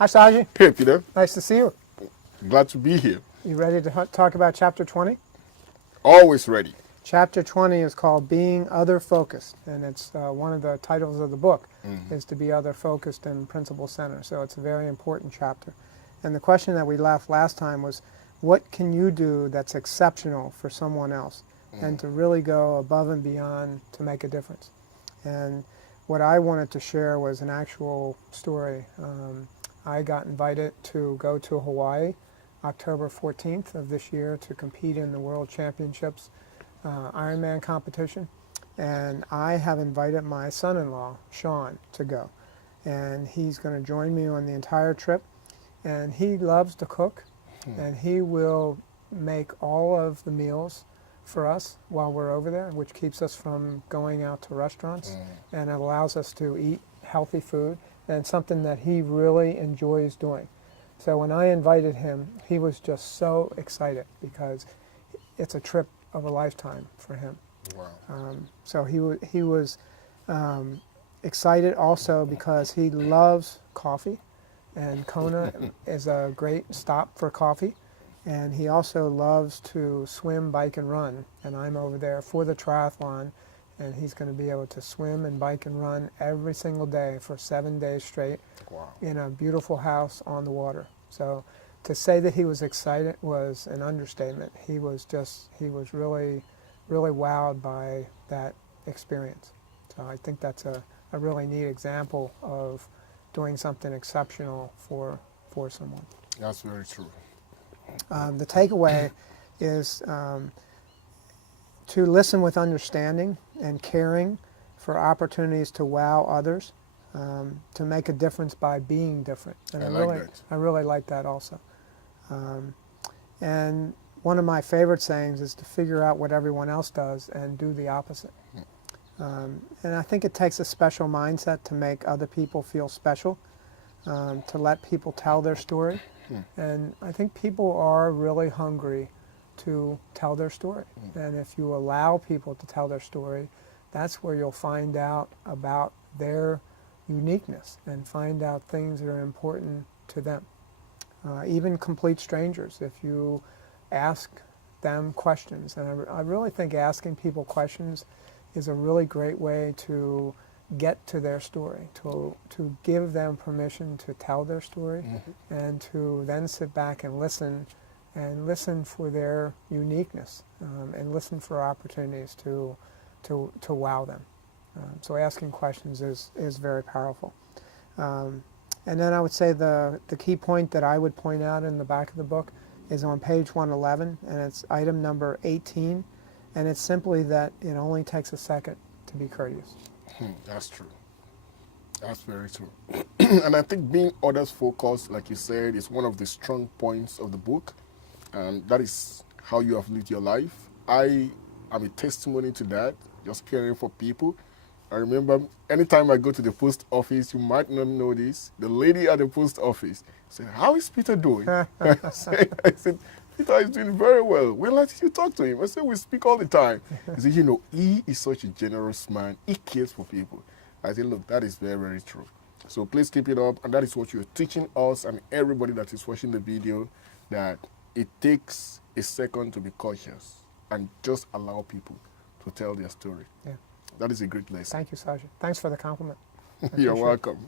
Hi, Saji. Hey, Peter. Nice to see you. Glad to be here. You ready to talk about Chapter 20? Always ready. Chapter 20 is called Being Other-Focused, and it's one of the titles of the book is to be other-focused and principle-centered. So it's a very important chapter. And the question that we left last time was, what can you do that's exceptional for someone else and to really go above and beyond to make a difference? And what I wanted to share was an actual story. I got invited to go to Hawaii October 14th of this year to compete in the World Championships Ironman competition. And I have invited my son-in-law, Sean, to go. And he's going to join me on the entire trip. And he loves to cook, and he will make all of the meals for us while we're over there, which keeps us from going out to restaurants, and it allows us to eat healthy food, and something that he really enjoys doing. So when I invited him, he was just so excited because it's a trip of a lifetime for him. Wow. So he was excited also because he loves coffee, and Kona is a great stop for coffee. And he also loves to swim, bike, and run. And I'm over there for the triathlon, and he's going to be able to swim and bike and run every single day for 7 days straight. Wow. In a beautiful house on the water. So to say that he was excited was an understatement. He was really, really wowed by that experience. So I think that's a really neat example of doing something exceptional for someone. That's very true. The takeaway is to listen with understanding and caring for opportunities to wow others, to make a difference by being different. And I really like that also. And one of my favorite sayings is to figure out what everyone else does and do the opposite. And I think it takes a special mindset to make other people feel special, to let people tell their story. And I think people are really hungry to tell their story. And if you allow people to tell their story, that's where you'll find out about their uniqueness and find out things that are important to them. Even complete strangers, if you ask them questions. And I really think asking people questions is a really great way to get to their story, to give them permission to tell their story, and to then sit back and listen for their uniqueness, and listen for opportunities to wow them. So asking questions is very powerful. And then I would say the key point that I would point out in the back of the book is on page 111, and it's item number 18, and it's simply that it only takes a second to be courteous. That's true. That's very true. And I think being others focused, like you said, is one of the strong points of the book. And that is how you have lived your life. I am a testimony to that, just caring for people. I remember anytime I go to the post office, you might not know this, the lady at the post office said, "How is Peter doing?" I said, "Peter is doing very well. When last did you talk to him?" I said, "We speak all the time." He said, he is such a generous man. He cares for people. I said, "Look, that is very, very true." So please keep it up. And that is what you're teaching us and everybody that is watching the video, that it takes a second to be cautious and just allow people to tell their story. Yeah. That is a great lesson. Thank you, Sasha. Thanks for the compliment. You're welcome.